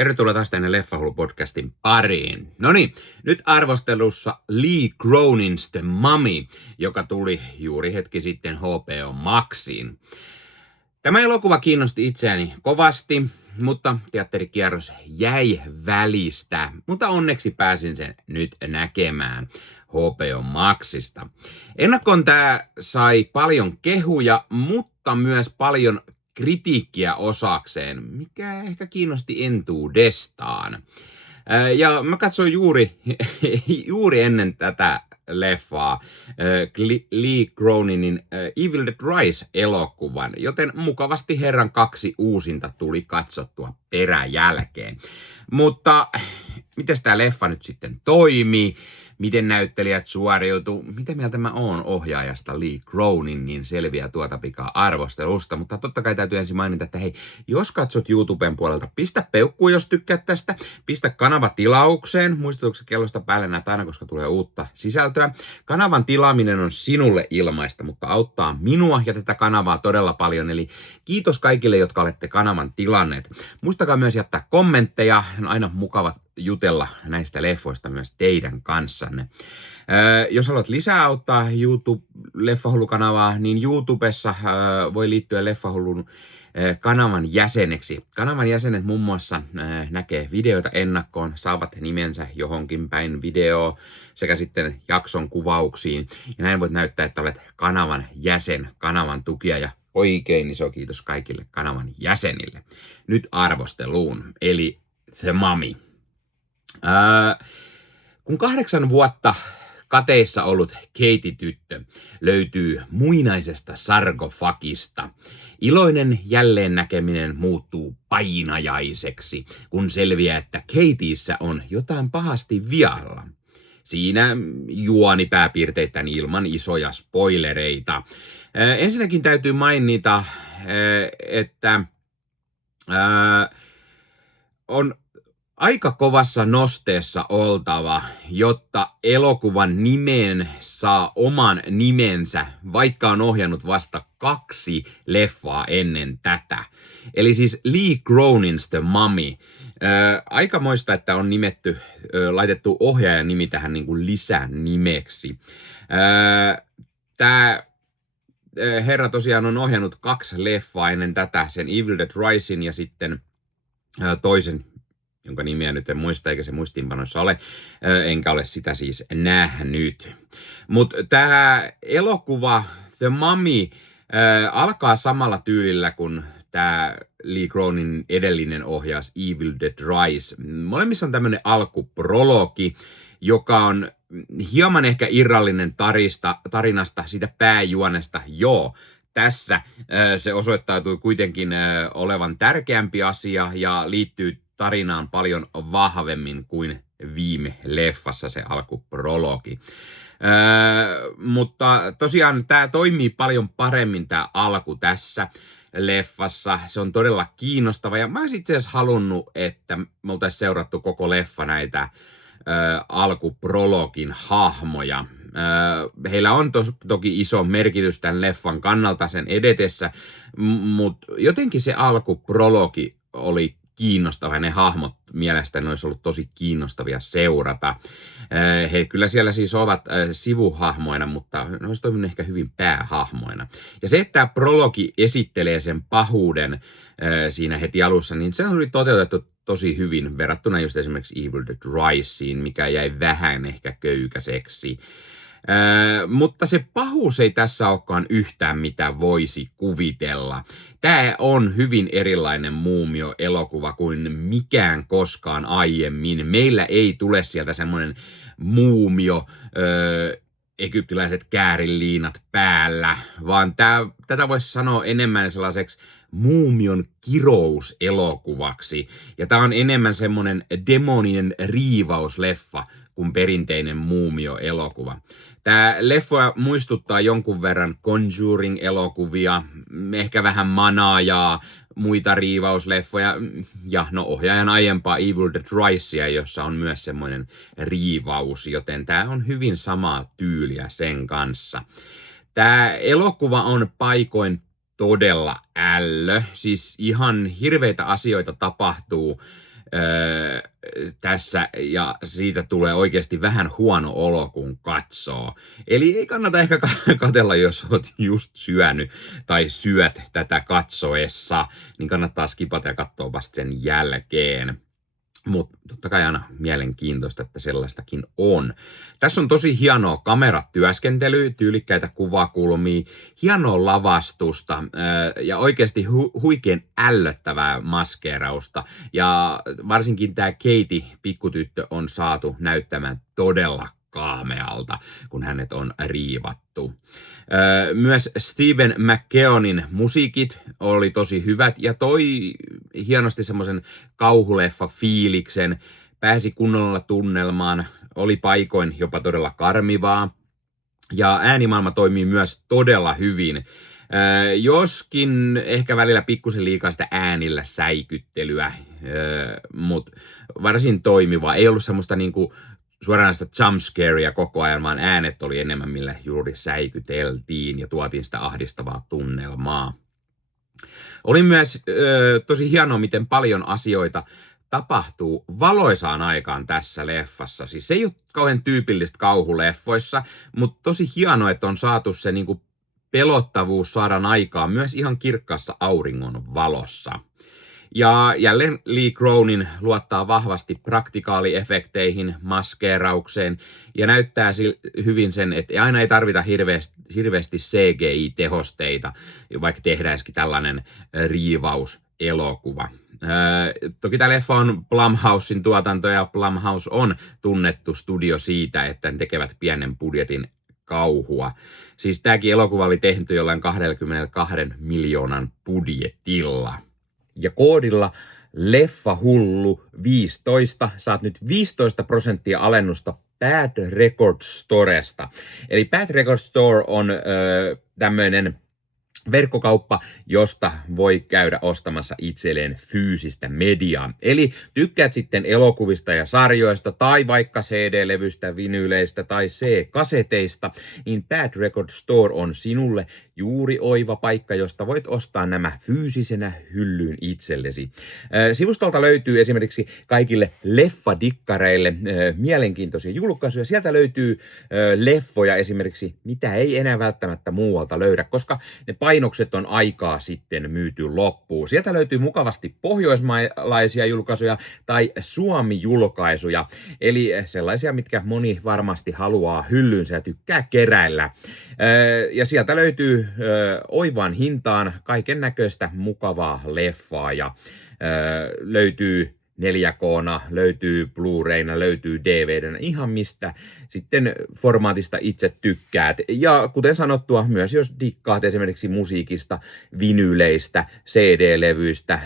Tervetuloa taas tänne Leffahullu-podcastin pariin. No niin, nyt arvostelussa Lee Cronin's The Mummy, joka tuli juuri hetki sitten HBO Maxiin. Tämä elokuva kiinnosti itseäni kovasti, mutta teatterikierros jäi välistä. Mutta onneksi pääsin sen nyt näkemään HBO Maxista. Ennakkoon tää sai paljon kehuja, mutta myös paljon kritiikkiä osakseen, mikä ehkä kiinnosti entuudestaan. Ja mä katsoin juuri ennen tätä leffaa Lee Croninin Evil Dead Rise-elokuvan, joten mukavasti herran 2 uusinta tuli katsottua peräjälkeen. Mutta miten tämä leffa nyt sitten toimii? Miten näyttelijät suoriutuu? Mitä mieltä mä oon ohjaajasta Lee Cronin, niin selviää tuota pikaa arvostelusta. Mutta totta kai täytyy ensin mainita, että hei, jos katsot YouTuben puolelta, pistä peukku, jos tykkäät tästä. Pistä kanava tilaukseen. Muistutukset kellosta päälle näet aina, koska tulee uutta sisältöä. Kanavan tilaaminen on sinulle ilmaista, mutta auttaa minua ja tätä kanavaa todella paljon. Eli kiitos kaikille, jotka olette kanavan tilanneet. Muistakaa myös jättää kommentteja. On aina mukava jutella näistä leffoista myös teidän kanssanne. Jos haluat lisää auttaa Leffahullu-kanavaa, niin YouTubessa voi liittyä Leffahullun kanavan jäseneksi. Kanavan jäsenet muun muassa näkee videoita ennakkoon, saavat nimensä johonkin päin videoon sekä sitten jakson kuvauksiin. Ja näin voit näyttää, että olet kanavan jäsen, kanavan tukija ja oikein iso kiitos kaikille kanavan jäsenille. Nyt arvosteluun, eli The Mummy. Kun 8 vuotta kateissa ollut Katie-tyttö löytyy muinaisesta sarkofagista, iloinen jälleen näkeminen muuttuu painajaiseksi, kun selviää, että Katieissa on jotain pahasti vialla. Siinä juoni pääpiirteittäin ilman isoja spoilereita. Ensinnäkin täytyy mainita, että on aika kovassa nosteessa oltava, jotta elokuvan nimeen saa oman nimensä, vaikka on ohjannut vasta 2 leffaa ennen tätä. Eli siis Lee Cronin's The Mummy. Aikamoista, että on laitettu ohjaajan nimi tähän niin kuin lisänimeksi. Tämä herra tosiaan on ohjannut 2 leffaa ennen tätä, sen Evil Dead Risin ja sitten toisen, jonka nimeä nyt en muista, eikä se muistiinpanoissa ole, enkä ole sitä siis nähnyt. Mutta tämä elokuva The Mummy alkaa samalla tyylillä kuin tämä Lee Cronin edellinen ohjaus Evil Dead Rise. Molemmissa on tämmöinen alkuprologi, joka on hieman ehkä irrallinen tarinasta, siitä pääjuonesta. Joo, tässä se osoittautui kuitenkin olevan tärkeämpi asia ja liittyy tarinaan paljon vahvemmin kuin viime leffassa se alkuprologi. Mutta tosiaan tämä toimii paljon paremmin tämä alku tässä leffassa. Se on todella kiinnostava ja mä olisin itse asiassa halunnut, että me oltaisiin seurattu koko leffa näitä alkuprologin hahmoja. Heillä on toki iso merkitys tämän leffan kannalta sen edetessä, mutta jotenkin se alkuprologi oli kiinnostava ja ne hahmot mielestäni olisi ollut tosi kiinnostavia seurata. He kyllä siellä siis ovat sivuhahmoina, mutta ne olisi toiminut ehkä hyvin päähahmoina. Ja se, että tämä prologi esittelee sen pahuuden siinä heti alussa, niin se oli toteutettu tosi hyvin verrattuna just esimerkiksi Evil Dead Riseen, mikä jäi vähän ehkä köykäiseksi. Mutta se pahuus ei tässä olekaan yhtään mitä voisi kuvitella. Tämä on hyvin erilainen muumio-elokuva kuin mikään koskaan aiemmin. Meillä ei tule sieltä semmoinen muumio, egyptiläiset käärinliinat päällä, vaan tätä voisi sanoa enemmän sellaiseksi muumion kirouselokuvaksi. Ja tämä on enemmän semmoinen demoninen riivausleffa kuin perinteinen muumio-elokuva. Tämä leffa muistuttaa jonkun verran Conjuring-elokuvia, ehkä vähän Manaajaa, muita riivausleffoja ja ohjaajan aiempaa Evil Dead Risea, jossa on myös semmoinen riivaus, joten tämä on hyvin samaa tyyliä sen kanssa. Tämä elokuva on paikoin todella ällö, siis ihan hirveitä asioita tapahtuu tässä, ja siitä tulee oikeasti vähän huono olo, kun katsoo. Eli ei kannata ehkä katsella, jos olet just syönyt tai syöt tätä katsoessa, niin kannattaa skipata ja katsoa vasta sen jälkeen. Mutta totta kai aina mielenkiintoista, että sellaistakin on. Tässä on tosi hienoa kameratyöskentelyä, tyylikkäitä kuvakulmia, hienoa lavastusta ja oikeasti huikean ällöttävää maskeerausta. Ja varsinkin tämä Katie, pikkutyttö, on saatu näyttämään todella kaamealta, kun hänet on riivattu. Myös Stephen McKeonin musiikit oli tosi hyvät ja toi hienosti semmoisen kauhuleffa-fiiliksen, pääsi kunnolla tunnelmaan, oli paikoin jopa todella karmivaa ja äänimaailma toimii myös todella hyvin. Joskin ehkä välillä pikkusen liikaa sitä äänillä säikyttelyä, mutta varsin toimiva. Ei ollut semmoista niinku suoranaista jumpscarea koko ajan, vaan äänet oli enemmän, millä juuri säikyteltiin ja tuotiin sitä ahdistavaa tunnelmaa. Oli myös tosi hienoa, miten paljon asioita tapahtuu valoisaan aikaan tässä leffassa. Siis se ei ole kauhean tyypillistä kauhuleffoissa, mutta tosi hienoa, että on saatu se niinku pelottavuus saadaan aikaan myös ihan kirkkaassa auringon valossa. Ja jälleen Lee Cronin luottaa vahvasti praktikaaliefekteihin, maskeeraukseen ja näyttää hyvin sen, että aina ei tarvita hirveästi CGI-tehosteita, vaikka tehdäisikin tällainen riivauselokuva. Toki tämä leffa on Blumhousen tuotanto ja Blumhouse on tunnettu studio siitä, että ne tekevät pienen budjetin kauhua. Siis tämäkin elokuva oli tehty jollain 22 miljoonan budjetilla. Ja koodilla LEFFAHULLU15 saat nyt 15% alennusta Bad Record Storesta. Eli Bad Record Store on tämmöinen verkkokauppa, josta voi käydä ostamassa itselleen fyysistä mediaa. Eli tykkäät sitten elokuvista ja sarjoista tai vaikka CD-levyistä, vinyyleistä tai C-kaseteista, niin Bad Record Store on sinulle juuri oiva paikka, josta voit ostaa nämä fyysisenä hyllyyn itsellesi. Sivustolta löytyy esimerkiksi kaikille leffadikkareille mielenkiintoisia julkaisuja. Sieltä löytyy leffoja esimerkiksi, mitä ei enää välttämättä muualta löydä, koska ne painokset on aikaa sitten myyty loppuun. Sieltä löytyy mukavasti pohjoismaalaisia julkaisuja tai Suomi-julkaisuja, eli sellaisia, mitkä moni varmasti haluaa hyllyynsä ja tykkää keräillä. Ja sieltä löytyy oivaan hintaan kaiken näköistä mukavaa leffaa ja löytyy 4K:na, löytyy Blu-rayna, löytyy DVDnä, ihan mistä sitten formaatista itse tykkäät. Ja kuten sanottua, myös jos dikkaat esimerkiksi musiikista, vinyyleistä, CD-levyistä,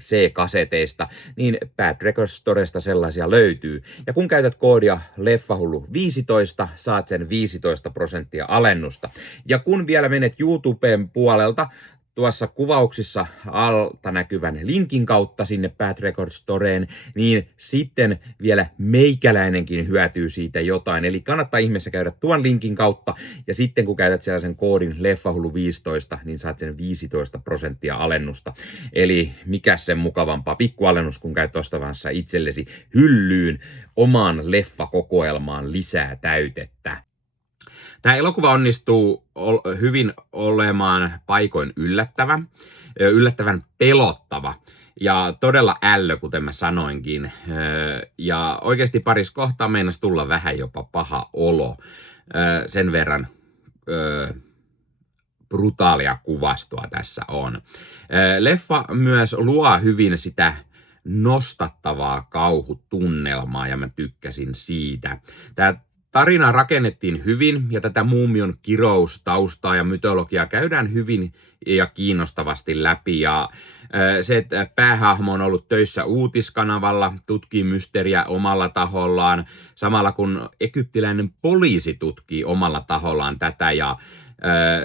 C-kaseteista, niin Bad Record Storesta sellaisia löytyy. Ja kun käytät koodia LEFFAHULLU15, saat sen 15% alennusta. Ja kun vielä menet YouTuben puolelta, tuossa kuvauksissa alta näkyvän linkin kautta sinne Bad Record Storeen, niin sitten vielä meikäläinenkin hyötyy siitä jotain. Eli kannattaa ihmeessä käydä tuon linkin kautta, ja sitten kun käytät sellaisen koodin LEFFAHULLU15, niin saat sen 15% alennusta. Eli mikä sen mukavampaa pikkualennus, kun käyt ostamassa itsellesi hyllyyn omaan leffakokoelmaan lisää täytettä. Tämä elokuva onnistuu hyvin olemaan paikoin yllättävän pelottava ja todella ällö, kuten mä sanoinkin. Ja oikeasti parissa kohtaa meinasi tulla vähän jopa paha olo. Sen verran brutaalia kuvastoa tässä on. Leffa myös luo hyvin sitä nostattavaa kauhutunnelmaa ja mä tykkäsin siitä. Tämä tarina rakennettiin hyvin ja tätä muumion kiroustaustaa ja mytologiaa käydään hyvin ja kiinnostavasti läpi. Ja se, että päähahmo on ollut töissä uutiskanavalla, tutkii mysteeriä omalla tahollaan, samalla kun egyptiläinen poliisi tutkii omalla tahollaan tätä. Ja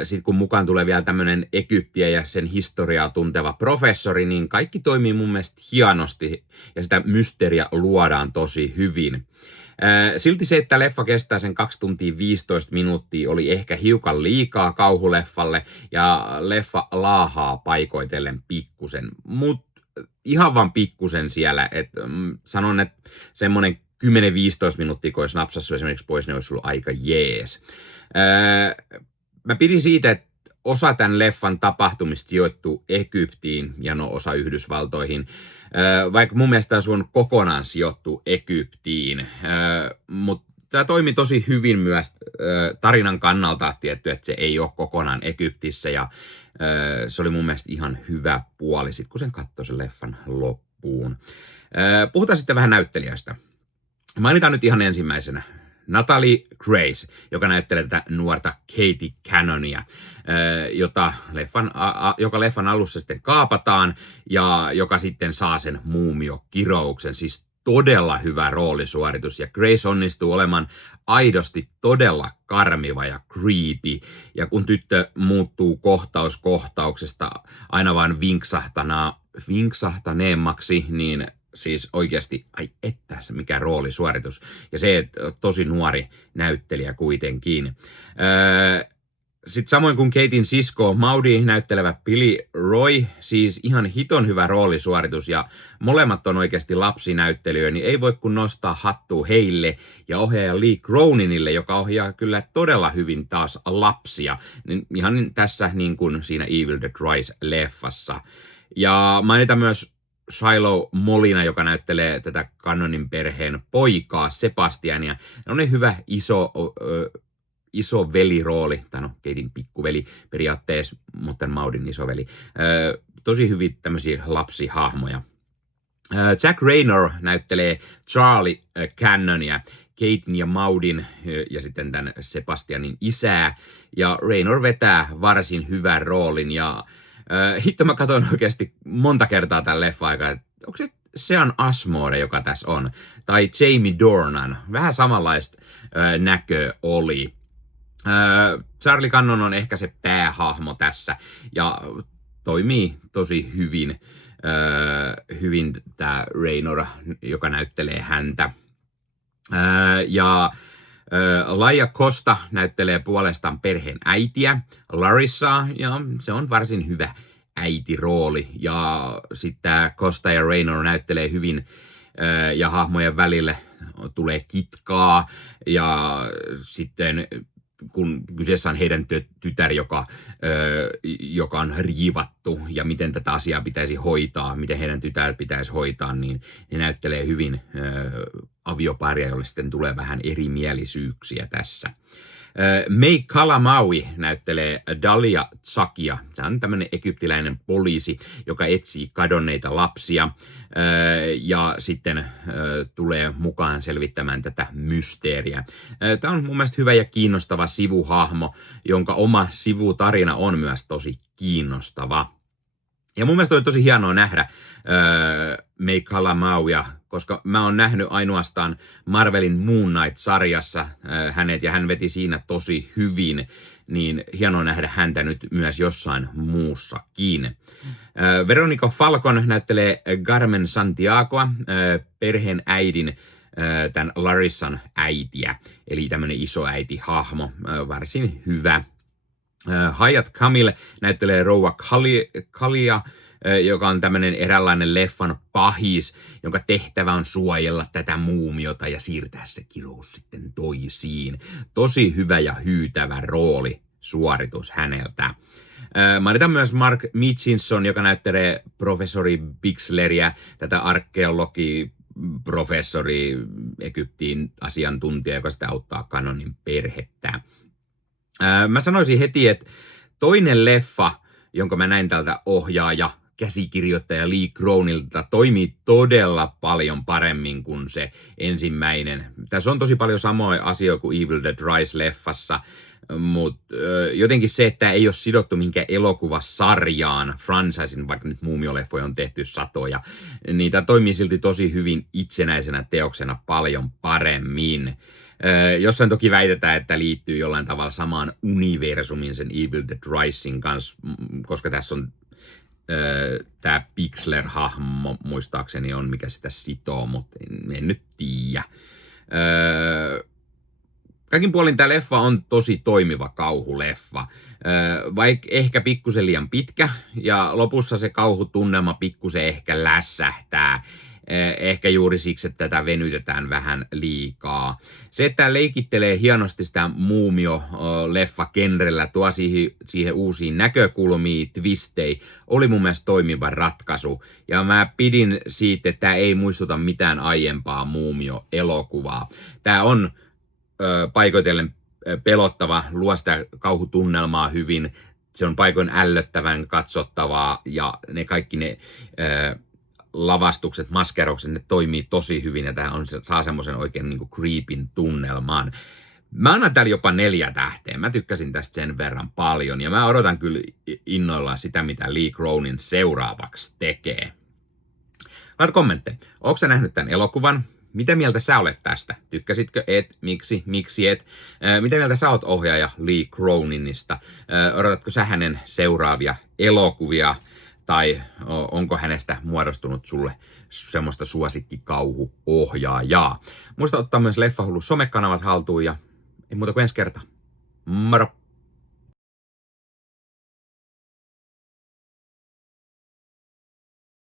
sitten kun mukaan tulee vielä tämmöinen Egyptiä ja sen historiaa tunteva professori, niin kaikki toimii mun mielestä hienosti ja sitä mysteeriä luodaan tosi hyvin. Silti se, että leffa kestää sen 2 tuntia 15 minuuttia, oli ehkä hiukan liikaa kauhuleffalle ja leffa laahaa paikoitellen pikkusen, mutta ihan vaan pikkusen siellä, että sanon, että semmonen 10-15 minuuttia, kun olisi napsassu esimerkiksi pois, ne olisi ollut aika jees. Mä pidin siitä, että osa tämän leffan tapahtumista sijoittuu Egyptiin ja osa Yhdysvaltoihin, vaikka mun mielestä tämä on kokonaan sijoittu Egyptiin, mutta tämä toimi tosi hyvin myös tarinan kannalta, tietty, että se ei ole kokonaan Egyptissä, ja se oli mun mielestä ihan hyvä puoli, sit kun sen katsoi sen leffan loppuun. Puhutaan sitten vähän näyttelijöistä. Mainitaan nyt ihan ensimmäisenä Natalie Grace, joka näyttelee tätä nuorta Katie Cannonia, joka leffan alussa sitten kaapataan ja joka sitten saa sen muumiokirouksen. Siis todella hyvä roolisuoritus, ja Grace onnistuu olemaan aidosti todella karmiva ja creepy, ja kun tyttö muuttuu kohtaus kohtauksesta aina vain vinksahtaneemmaksi, niin siis oikeasti, ai että, mikä roolisuoritus. Ja se, että tosi nuori näyttelijä kuitenkin. Sitten samoin kuin Katin sisko Maudie näyttelevä Billy Roy, siis ihan hiton hyvä roolisuoritus, ja molemmat on oikeasti lapsinäyttelijöitä, niin ei voi kun nostaa hattua heille ja ohjaaja Lee Croninille, joka ohjaa kyllä todella hyvin taas lapsia, niin ihan tässä niin kuin siinä Evil Dead Rise-leffassa. Ja mainitaan myös Shiloh Molina, joka näyttelee tätä Cannonin perheen poikaa Sebastiania. On niin hyvä iso velirooli, tai Katin pikkuveli periaatteessa, mutta Maudin isoveli. Tosi hyvin tämmöisiä lapsihahmoja. Jack Raynor näyttelee Charlie Cannonia, Katin ja Maudin ja sitten tämän Sebastianin isää. Ja Raynor vetää varsin hyvän roolin, ja hitto mä katsoin oikeasti monta kertaa tämän leffa-aikaa, että onko se Sean Ashmore, joka tässä on, tai Jamie Dornan, vähän samanlaista näkö oli. Charlie Cannon on ehkä se päähahmo tässä, ja toimii tosi hyvin tämä Raynor, joka näyttelee häntä. Laia Costa näyttelee puolestaan perheen äitiä, Larissaa, ja se on varsin hyvä äitirooli. Ja sitten tämä Costa ja Raynor näyttelee hyvin, ja hahmojen välille tulee kitkaa, ja sitten kun kyseessä on heidän tytär, joka on riivattu, ja miten tätä asiaa pitäisi hoitaa, miten heidän tytär pitäisi hoitaa, niin ne näyttelee hyvin avioparia, jolle sitten tulee vähän erimielisyyksiä tässä. May Calamaui näyttelee Dalia Zakia. Se on tämmöinen egyptiläinen poliisi, joka etsii kadonneita lapsia ja sitten tulee mukaan selvittämään tätä mysteeriä. Tämä on mun mielestä hyvä ja kiinnostava sivuhahmo, jonka oma sivutarina on myös tosi kiinnostava. Ja mun mielestä oli tosi hienoa nähdä May Calamauia, koska mä oon nähnyt ainoastaan Marvelin Moon Knight-sarjassa hänet, ja hän veti siinä tosi hyvin, niin hienoa nähdä häntä nyt myös jossain muussakin. Veronica Falcon näyttelee Carmen Santiagoa, perheen äidin, tämän Larissan äitiä, eli tämmönen isoäiti-hahmo, varsin hyvä. Hayat Kamil näyttelee rouva Kalia, joka on tämmöinen eräänlainen leffan pahis, jonka tehtävä on suojella tätä muumiota ja siirtää se kirous sitten toisiin. Tosi hyvä ja hyytävä rooli suoritus häneltä. Mainitaan myös Mark Mitchinson, joka näyttelee professori Bixleria, tätä arkeologiprofessori, Egyptin asiantuntija, joka sitä auttaa Cannonin perhettä. Mä sanoisin heti, että toinen leffa, jonka mä näin tältä ohjaaja, käsikirjoittaja Lee Croninilta, toimii todella paljon paremmin kuin se ensimmäinen. Tässä on tosi paljon samoja asioita kuin Evil Dead Rise-leffassa, mutta jotenkin se, että ei ole sidottu mihinkään elokuvasarjaan, franchisin, vaikka nyt muumioleffoja on tehty satoja, niin tämä toimii silti tosi hyvin itsenäisenä teoksena paljon paremmin. Jossain toki väitetään, että liittyy jollain tavalla samaan universumin sen Evil Dead Risein kanssa, koska tässä on tämä Pixler-hahmo, muistaakseni on, mikä sitä sitoo, mutta en nyt tiedä. Kaikin puolin tämä leffa on tosi toimiva kauhuleffa. Vaikka ehkä pikkusen liian pitkä ja lopussa se kauhutunnelma pikkusen ehkä lässähtää. Ehkä juuri siksi, että tätä venytetään vähän liikaa. Se, että leikittelee hienosti sitä muumio-leffa-genrellä, tuo siihen uusiin näkökulmiin, twistei, oli mun mielestä toimiva ratkaisu. Ja mä pidin siitä, että tämä ei muistuta mitään aiempaa muumio-elokuvaa. Tämä on paikoitellen pelottava, luo sitä kauhutunnelmaa hyvin. Se on paikoin ällöttävän katsottavaa ja ne kaikki ne lavastukset, maskeeraukset, ne toimii tosi hyvin ja tämä saa semmoisen oikein niin kuin creepin tunnelman. Mä annan täällä jopa 4 tähteä. Mä tykkäsin tästä sen verran paljon ja mä odotan kyllä innoillaan sitä, mitä Lee Cronin seuraavaksi tekee. Laita kommentteja. Ootko sä nähnyt tämän elokuvan? Mitä mieltä sä olet tästä? Tykkäsitkö? Et? Miksi et? Mitä mieltä sä oot ohjaaja Lee Croninista? Odotatko sä hänen seuraavia elokuvia? Tai onko hänestä muodostunut sulle semmoista suosikkikauhuohjaajaa? Muista ottaa myös Leffahullu somekanavat haltuun ja ei muuta kuin ensi kertaa. Moro!